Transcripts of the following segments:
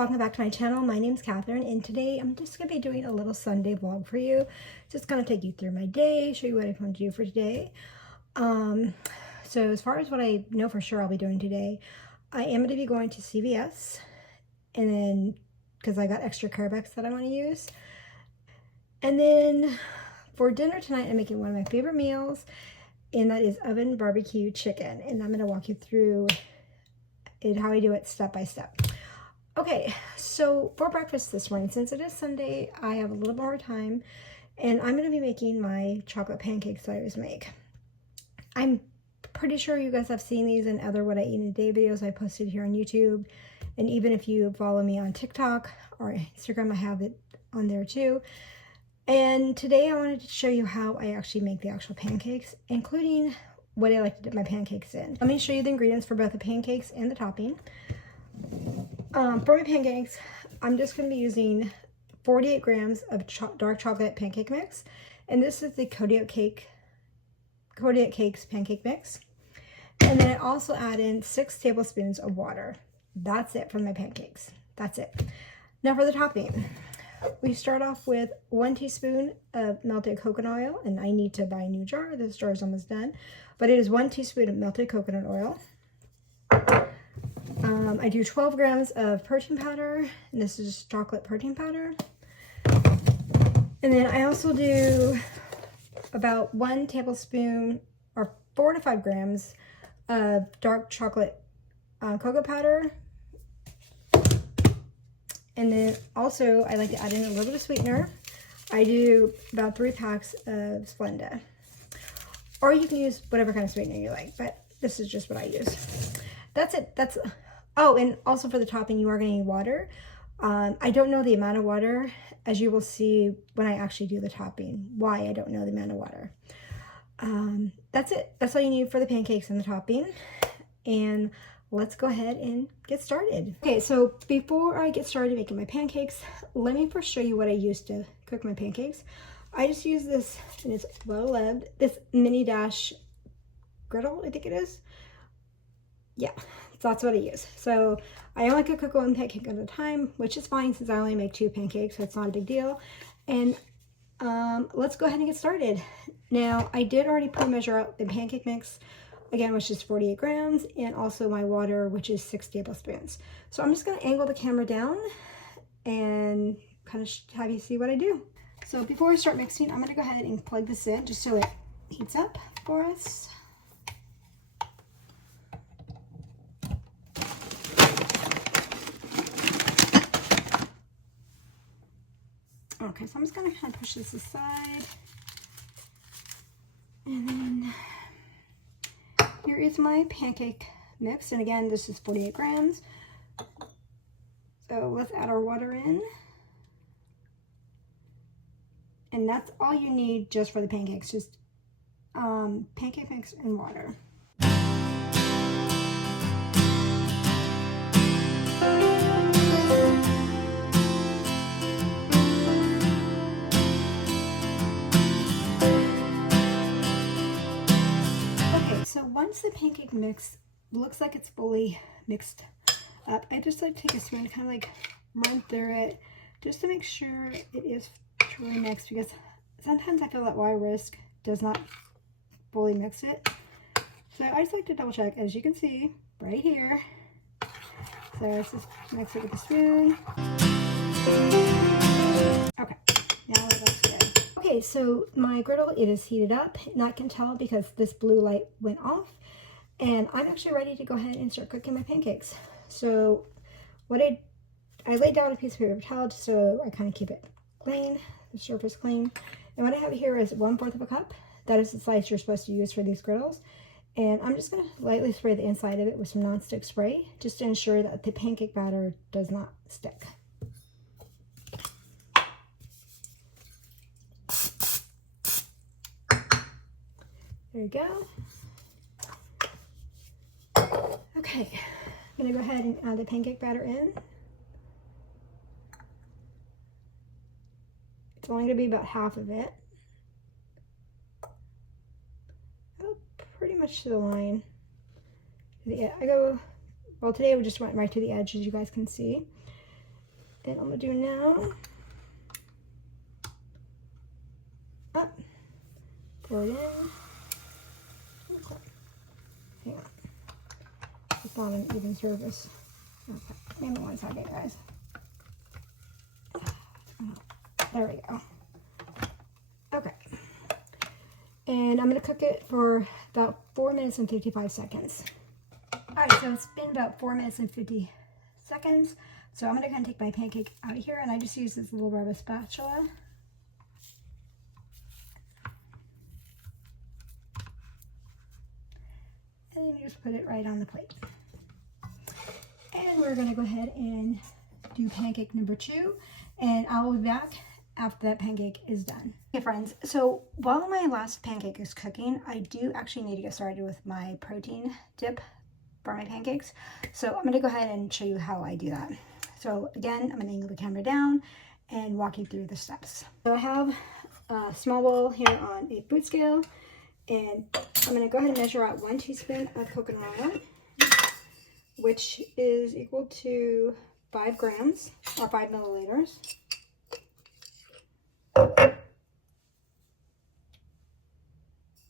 welcome back to my channel. My name's Catherine, and today I'm just going to be doing a little Sunday vlog for you. Just going to take you through my day, show you what I want to do for today. So as far as what I know for sure I'll be doing today, I am going to be going to CVS, and then because I got extra Carbex that I want to use. And then for dinner tonight, I'm making one of my favorite meals, and that is Oven BBQ chicken. And I'm going to walk you through how I do it step by step. Okay, so for breakfast this morning, since it is Sunday, I have a little more time, and I'm going to be making my chocolate pancakes that I always make. I'm pretty sure you guys have seen these in other What I Eat in a Day videos I posted here on YouTube, and even if you follow me on TikTok or Instagram, I have it on there too. And today I wanted to show you how I actually make the actual pancakes, including what I like to dip my pancakes in. Let me show you the ingredients for both the pancakes and the topping. For my pancakes, I'm just going to be using 48 grams of dark chocolate pancake mix, and this is the Kodiak Cakes pancake mix. And then I also add in 6 tablespoons of water. That's it for my pancakes. That's it. Now for the topping, we start off with 1 teaspoon of melted coconut oil, and I need to buy a new jar. This jar is almost done, but it is 1 teaspoon of melted coconut oil. I do 12 grams of protein powder, and this is chocolate protein powder. And then I also do about 1 tablespoon or 4 to 5 grams of dark chocolate cocoa powder. And then also I like to add in a little bit of sweetener. I do about 3 packs of Splenda. Or you can use whatever kind of sweetener you like, but this is just what I use. That's it. Oh, and also for the topping, you are going to need water. I don't know the amount of water, as you will see when I actually do the topping, why I don't know the amount of water. That's it. That's all you need for the pancakes and the topping. And let's go ahead and get started. Okay, so before I get started making my pancakes, let me first show you what I use to cook my pancakes. I just use this, and it's well-loved, this mini dash griddle, I think it is. Yeah, that's what I use. So I only could cook 1 pancake at a time, which is fine since I only make 2 pancakes, so it's not a big deal. And let's go ahead and get started. Now, I did already pre-measure out the pancake mix, again, which is 48 grams, and also my water, which is 6 tablespoons. So I'm just going to angle the camera down and kind of have you see what I do. So before I start mixing, I'm going to go ahead and plug this in just so it heats up for us. Okay, so I'm just going to kind of push this aside. And then here is my pancake mix. And again, this is 48 grams. So let's add our water in. And that's all you need just for the pancakes, just pancake mix and water. So once the pancake mix looks like it's fully mixed up, I just like to take a spoon and kind of like run through it just to make sure it is truly mixed, because sometimes I feel that wire whisk does not fully mix it. So I just like to double check, as you can see right here. So let's just mix it with a spoon. Okay, now that's good. Okay, so my griddle, it is heated up, and I can tell because this blue light went off, and I'm actually ready to go ahead and start cooking my pancakes. So what I laid down a piece of paper towel just so I kind of keep it clean, the surface clean. And what I have here is 1/4 of a cup. That is the size you're supposed to use for these griddles. And I'm just going to lightly spray the inside of it with some nonstick spray, just to ensure that the pancake batter does not stick. There you go. Okay, I'm going to go ahead and add the pancake batter in. It's only going to be about half of it. Oh, pretty much to the line. I go, well, today we just went right to the edge, as you guys can see. And I'm gonna do now. Up. Pour it in. Okay. Hang on. It's not an even surface. Okay. Maybe one second, guys. There we go. Okay. And I'm gonna cook it for about 4 minutes and 55 seconds. Alright, so it's been about 4 minutes and 50 seconds. So I'm gonna kind of take my pancake out of here, and I just use this little rubber spatula. And then you just put it right on the plate. And we're gonna go ahead and do pancake number 2, and I will be back after that pancake is done. Okay friends, so while my last pancake is cooking, I do actually need to get started with my protein dip for my pancakes. So I'm gonna go ahead and show you how I do that. So again, I'm gonna angle the camera down and walk you through the steps. So I have a small bowl here on a food scale, and I'm gonna go ahead and measure out 1 teaspoon of coconut oil, which is equal to 5 grams or 5 milliliters.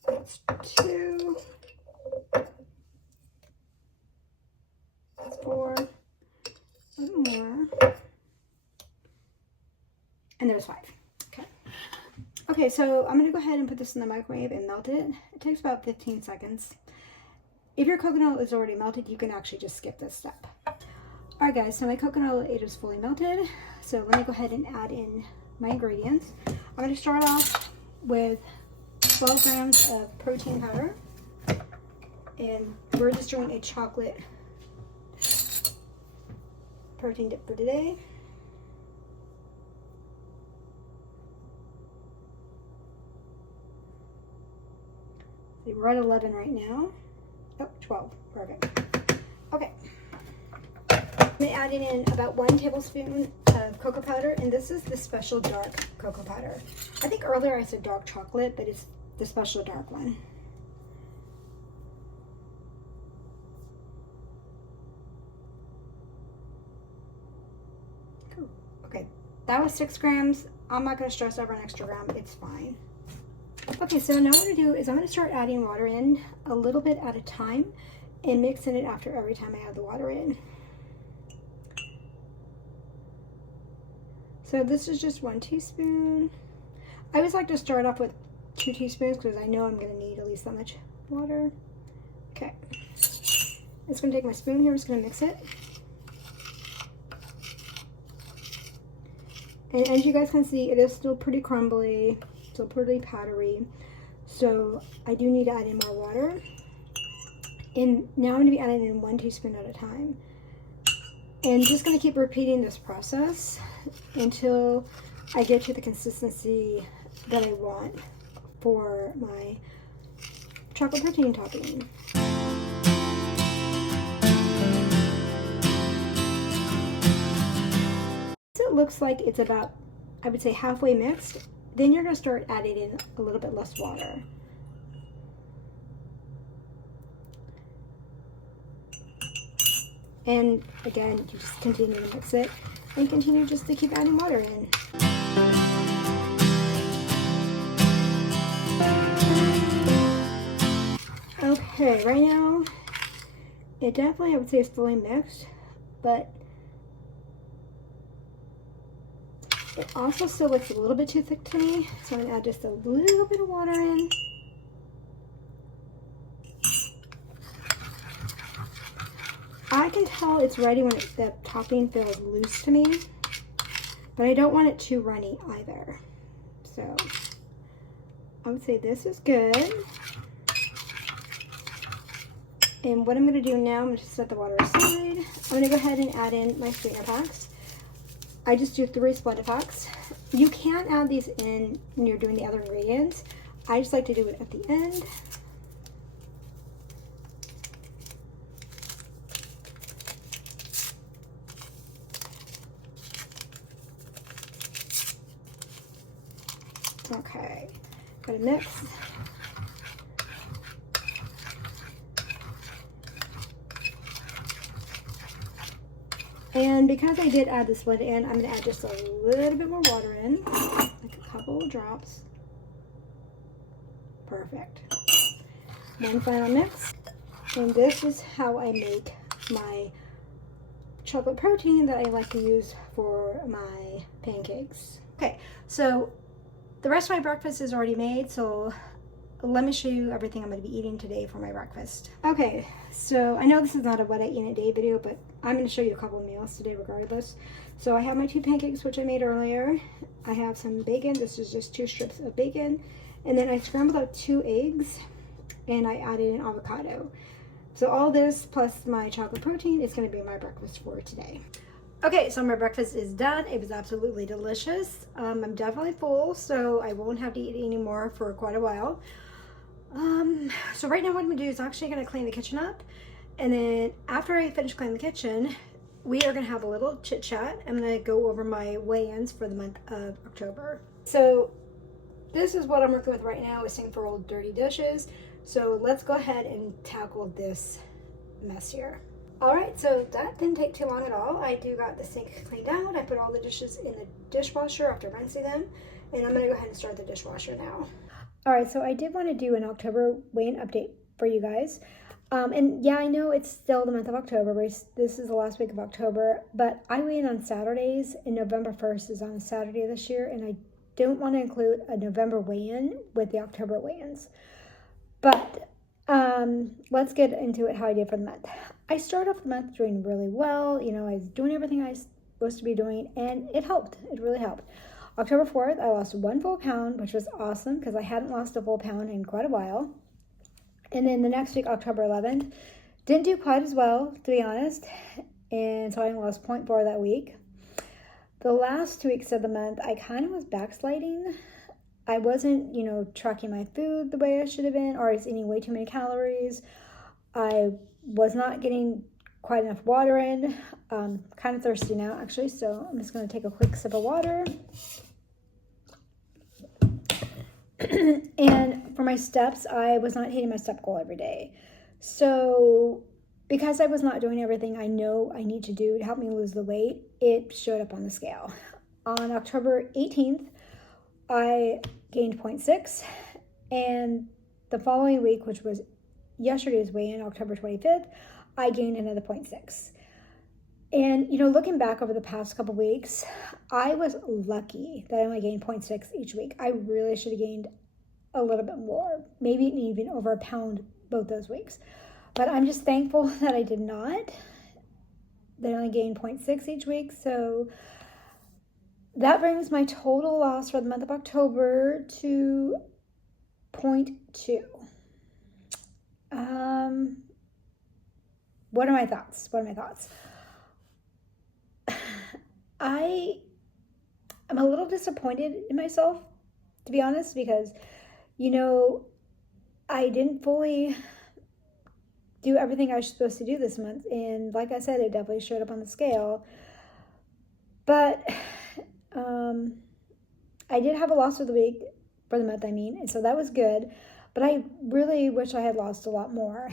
That's 2. That's 4. A little more. And there's 5. Okay. Okay, so I'm gonna go ahead and put this in the microwave and melt it. It takes about 15 seconds. If your coconut oil is already melted, you can actually just skip this step. Alright guys, so my coconut oil is fully melted. So let me go ahead and add in my ingredients. I'm going to start off with 12 grams of protein powder. And we're just doing a chocolate protein dip for today. See, we're at 11 right now. Oh, 12. Perfect. Okay. I'm adding in about 1 tablespoon of cocoa powder, and this is the special dark cocoa powder. I think earlier I said dark chocolate, but it's the special dark one. Cool. Okay, that was 6 grams. I'm not going to stress over an extra gram. It's fine. Okay, so now what I'm going to do is I'm going to start adding water in a little bit at a time and mixing it after every time I add the water in. So this is just 1 teaspoon. I always like to start off with 2 teaspoons because I know I'm going to need at least that much water. Okay. I'm just going to take my spoon here. I'm just going to mix it. And as you guys can see, it is still pretty crumbly, still pretty powdery. So I do need to add in more water. And now I'm going to be adding in 1 teaspoon at a time. And just going to keep repeating this process until I get to the consistency that I want for my chocolate protein topping. So it looks like it's about, I would say, halfway mixed. Then you're going to start adding in a little bit less water. And again, you just continue to mix it and continue just to keep adding water in. Okay, right now, it definitely, I would say, is fully mixed, but it also still looks a little bit too thick to me, so I'm going to add just a little bit of water in. I can tell it's ready when the topping feels loose to me, but I don't want it too runny either. So I would say this is good. And what I'm going to do now, I'm going to set the water aside. I'm going to go ahead and add in my sweetener packs. I just do 3 Splenda packs. You can add these in when you're doing the other ingredients. I just like to do it at the end. Okay, gotta mix. And because I did add this Splenda in, I'm going to add just a little bit more water in, like a couple of drops. Perfect. One final mix. And this is how I make my chocolate protein that I like to use for my pancakes. Okay, so the rest of my breakfast is already made, so let me show you everything I'm going to be eating today for my breakfast. Okay, so I know this is not a what I eat in a day video, but I'm going to show you a couple of meals today regardless. So I have my 2 pancakes, which I made earlier. I have some bacon. This is just 2 strips of bacon. And then I scrambled out 2 eggs, and I added an avocado. So all this plus my chocolate protein is going to be my breakfast for today. Okay, so my breakfast is done. It was absolutely delicious. I'm definitely full, so I won't have to eat any more for quite a while. So right now what I'm going to do is actually going to clean the kitchen up. And then after I finish cleaning the kitchen, we are going to have a little chit chat. I'm going to go over my weigh-ins for the month of October. So this is what I'm working with right now, is sink for old dirty dishes. So let's go ahead and tackle this mess here. All right, so that didn't take too long at all. I got the sink cleaned out. I put all the dishes in the dishwasher after rinsing them. And I'm going to go ahead and start the dishwasher now. All right, so I did want to do an October weigh-in update for you guys. And yeah, I know it's still the month of October. This is the last week of October, but I weigh in on Saturdays, and November 1st is on a Saturday this year, and I don't want to include a November weigh-in with the October weigh-ins. But let's get into it, how I did for the month. I started off the month doing really well. You know, I was doing everything I was supposed to be doing, and it helped. It really helped. October 4th, I lost 1 full pound, which was awesome because I hadn't lost a full pound in quite a while. And then the next week, October 11th, didn't do quite as well, to be honest. And so I lost 0.4 that week. The last 2 weeks of the month, I kind of was backsliding. I wasn't, you know, tracking my food the way I should have been, or I was eating way too many calories. I was not getting quite enough water in. Kind of thirsty now, actually, so I'm just going to take a quick sip of water. And for my steps, I was not hitting my step goal every day. So because I was not doing everything I know I need to do to help me lose the weight, it showed up on the scale. On October 18th, I gained 0.6, and the following week, which was yesterday's weigh-in, October 25th, I gained another 0.6. And, you know, looking back over the past couple weeks, I was lucky that I only gained 0.6 each week. I really should have gained a little bit more, maybe even over a pound both those weeks. But I'm just thankful that I did not, that I only gained 0.6 each week. So that brings my total loss for the month of October to 0.2. What are my thoughts? I'm a little disappointed in myself, to be honest, because, you know, I didn't fully do everything I was supposed to do this month. And like I said, it definitely showed up on the scale. But I did have a loss for the week, for the month, I mean, and so that was good. But I really wish I had lost a lot more.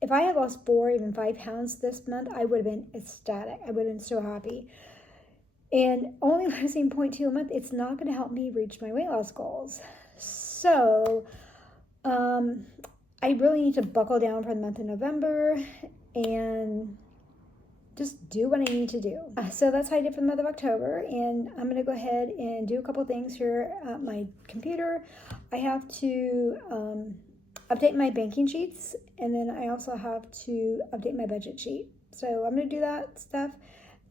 If I had lost 4, even 5 pounds this month, I would have been ecstatic. I would have been so happy. And only losing 0.2 a month, it's not going to help me reach my weight loss goals. So I really need to buckle down for the month of November and just do what I need to do. So that's how I did for the month of October. And I'm going to go ahead and do a couple things here at my computer. I have to update my banking sheets, and then I also have to update my budget sheet. So I'm going to do that stuff,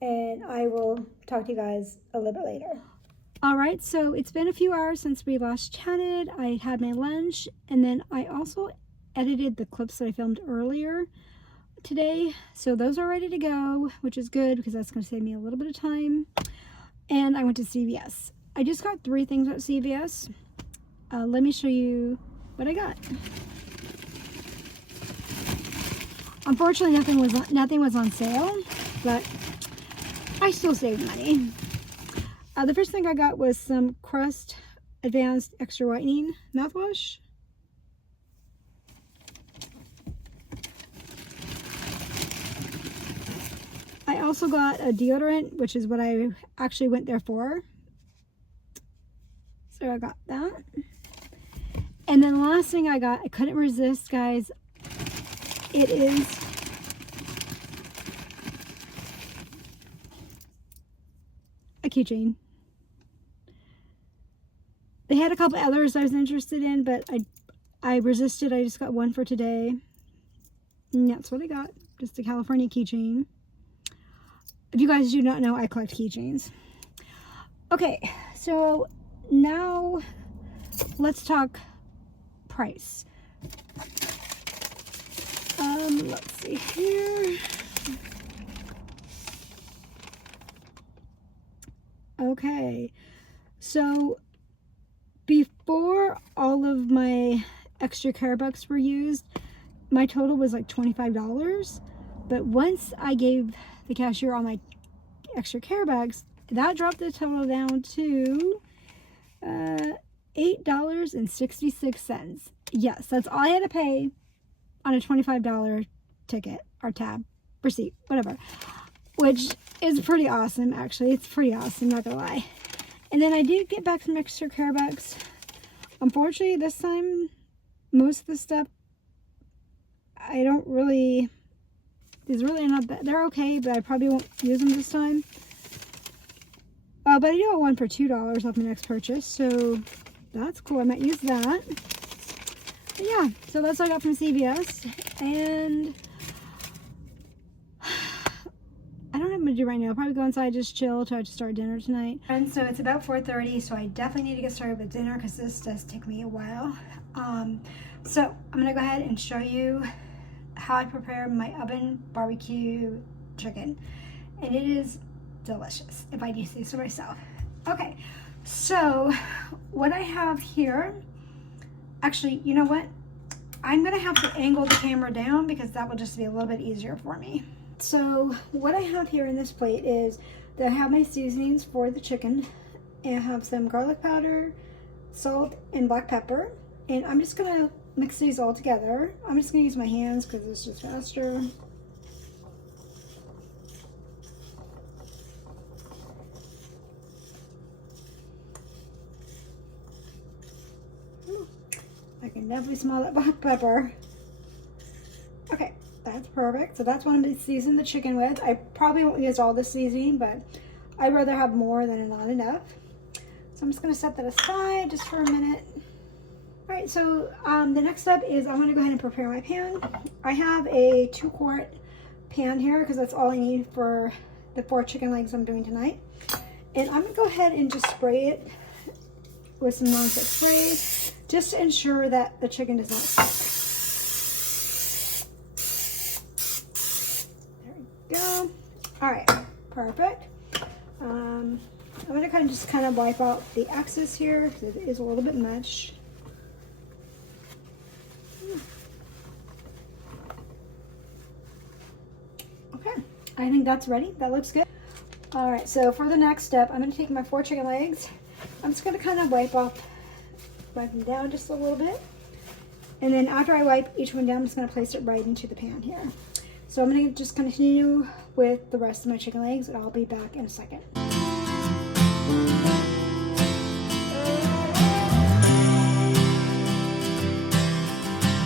and I will talk to you guys a little bit later. All right, so it's been a few hours since we last chatted. I had my lunch, and then I also edited the clips that I filmed earlier today. So those are ready to go, which is good because that's going to save me a little bit of time. And I went to CVS. I just got 3 things at CVS. Let me show you what I got. Unfortunately, nothing was on sale, but I still saved money. The first thing I got was some Crest Advanced Extra Whitening mouthwash. also got a deodorant, which is what I actually went there for. So I got that. And then the last thing I got, I couldn't resist, guys. It is a keychain. They had a couple others I was interested in, but I resisted. I just got one for today. And that's what I got. Just a California keychain. If you guys do not know, I collect keychains. Okay, so now let's talk price. Let's see here. Okay, so before all of my extra care bucks were used, my total was like $25. But once I gave the cashier all my extra care bucks, that dropped the total down to $8.66. Yes, that's all I had to pay on a $25 ticket or tab, receipt, whatever, which is pretty awesome. Actually, it's pretty awesome, not gonna lie. And then I did get back some extra care bucks. Unfortunately, this time, most of the stuff I don't really, these really are not bad. They're okay, but I probably won't use them this time. But I do have one for $2 off my next purchase, so that's cool. I might use that. But yeah, so that's what I got from CVS, and I don't know what I'm gonna do right now. I'll probably go inside, just chill, try to start dinner tonight. And so it's about 4:30, so I definitely need to get started with dinner because this does take me a while. So I'm gonna go ahead and show you how I prepare my oven barbecue chicken, and it is delicious, if I do say so myself. Okay, so what I have here, actually, you know what? I'm gonna have to angle the camera down because that will just be a little bit easier for me. So what I have here in this plate is that I have my seasonings for the chicken, and I have some garlic powder, salt, and black pepper, and I'm just gonna mix these all together. I'm just gonna use my hands because it's just faster. I can definitely smell that black pepper. Okay, that's perfect. So that's what I'm going to season the chicken with. I probably won't use all the seasoning, but I'd rather have more than not enough. So I'm just going to set that aside just for a minute. All right, so the next step is I'm going to go ahead and prepare my pan. I have a 2-quart pan here because that's all I need for the 4 chicken legs I'm doing tonight. And I'm going to go ahead and just spray it with some non-stick spray, just to ensure that the chicken does not stick. There we go. All right, perfect. I'm gonna kind of wipe out the excess here because it is a little bit much. Okay, I think that's ready. That looks good. All right, so for the next step, I'm gonna take my 4 chicken legs. I'm just going to kind of wipe them down just a little bit. And then after I wipe each one down, I'm just going to place it right into the pan here. So I'm going to just continue with the rest of my chicken legs, and I'll be back in a second.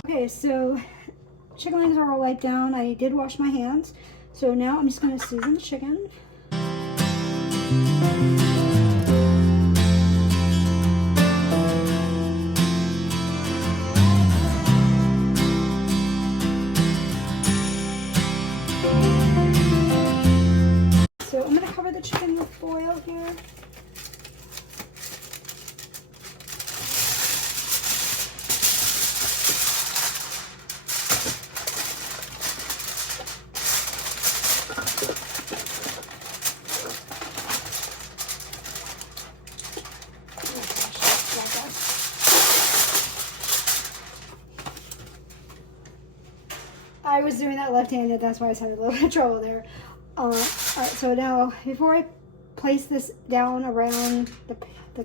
Okay, so chicken legs are all wiped down. I did wash my hands. So now I'm just going to season the chicken. So I'm going to cover the chicken with foil here. I was doing that left-handed, that's why I was having a little bit of trouble there. All right, so now before I place this down around the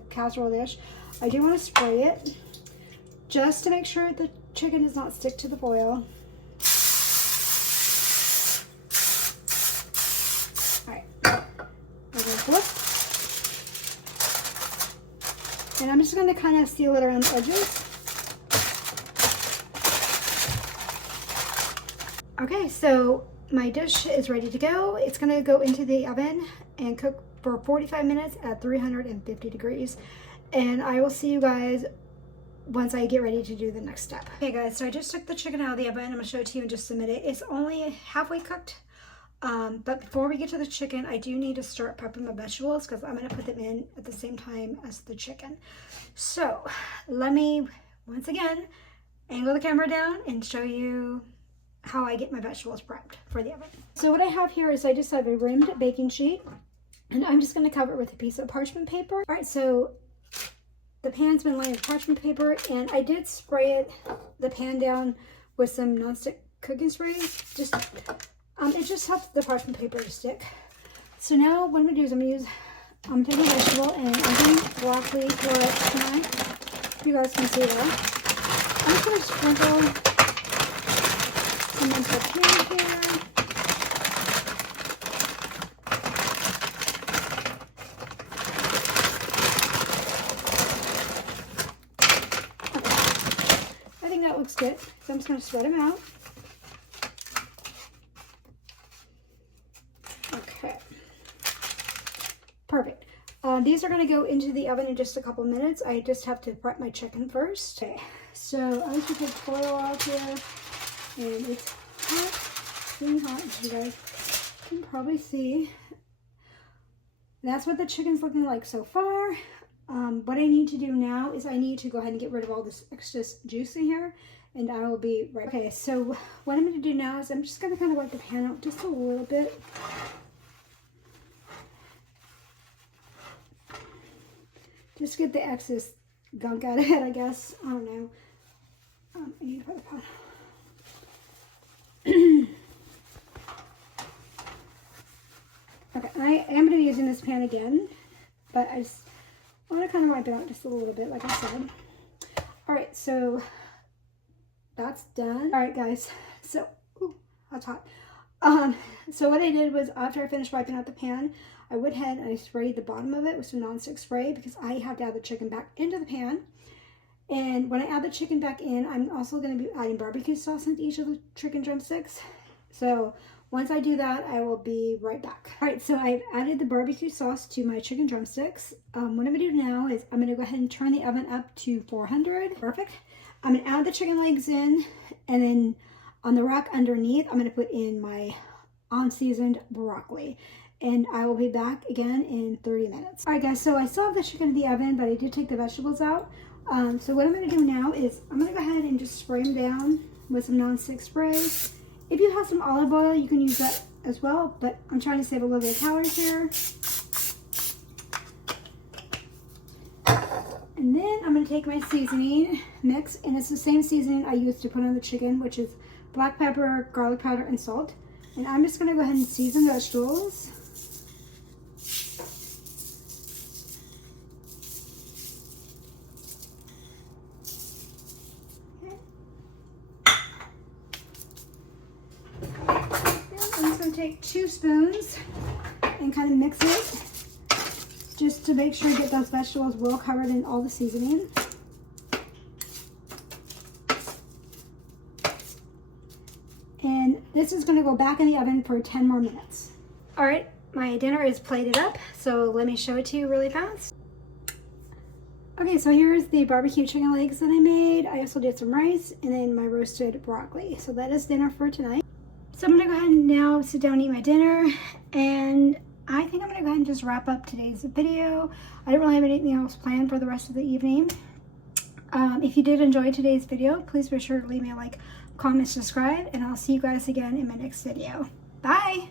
casserole dish, I do want to spray it just to make sure the chicken does not stick to the foil. just going to kind of seal it around the edges. Okay, so my dish is ready to go. It's going to go into the oven and cook for 45 minutes at 350 degrees. And I will see you guys once I get ready to do the next step. Okay guys, so I just took the chicken out of the oven. I'm going to show it to you in just a minute. It's only halfway cooked. But before we get to the chicken, I do need to start prepping my vegetables because I'm going to put them in at the same time as the chicken. So let me, once again, angle the camera down and show you how I get my vegetables prepped for the oven. So what I have here is I just have a rimmed baking sheet, and I'm just going to cover it with a piece of parchment paper. All right, so the pan's been lined with parchment paper, and I did spray the pan down with some nonstick cooking spray. It just helps the parchment paper to stick. So now what I'm going to do is I'm taking a vegetable, and I'm doing broccoli for tonight. You guys can see that. I'm just going to sprinkle some minced here. I think that looks good. So I'm just going to spread them out. Okay. Perfect. These are going to go into the oven in just a couple minutes. I just have to prep my chicken first. Okay. So I'm just going to take foil out here. And it's hot, really hot, as you guys can probably see. That's what the chicken's looking like so far. What I need to do now is I need to go ahead and get rid of all this excess juice in here, and I will be right. Okay, so what I'm going to do now is I'm just going to kind of wipe the pan out just a little bit. Just get the excess gunk out of it, I guess. I don't know. I need to put the pot. Okay, I am going to be using this pan again, but I just want to kind of wipe it out just a little bit, like I said. Alright, so that's done. Alright guys, so, that's hot. So what I did was after I finished wiping out the pan, I went ahead and I sprayed the bottom of it with some nonstick spray because I have to add the chicken back into the pan. And when I add the chicken back in, I'm also going to be adding barbecue sauce into each of the chicken drumsticks. So once I do that, I will be right back. All right, so I've added the barbecue sauce to my chicken drumsticks. What I'm going to do now is I'm going to go ahead and turn the oven up to 400. Perfect. I'm going to add the chicken legs in, and then on the rack underneath, I'm going to put in my unseasoned broccoli. And I will be back again in 30 minutes. All right, guys, so I still have the chicken in the oven, but I did take the vegetables out. So what I'm going to do now is I'm going to go ahead and just spray them down with some nonstick spray. If you have some olive oil, you can use that as well, but I'm trying to save a little bit of calories here. And then I'm going to take my seasoning mix, and it's the same seasoning I used to put on the chicken, which is black pepper, garlic powder, and salt. And I'm just going to go ahead and season the vegetables. Take 2 spoons and kind of mix it just to make sure you get those vegetables well covered in all the seasoning. And this is going to go back in the oven for 10 more minutes. All right, my dinner is plated up, so let me show it to you really fast. Okay, so here's the barbecue chicken legs that I made. I also did some rice and then my roasted broccoli. So that is dinner for tonight. So I'm going to go ahead and now sit down and eat my dinner, and I think I'm going to go ahead and just wrap up today's video. I don't really have anything else planned for the rest of the evening. If you did enjoy today's video, please be sure to leave me a like, comment, subscribe, and I'll see you guys again in my next video. Bye!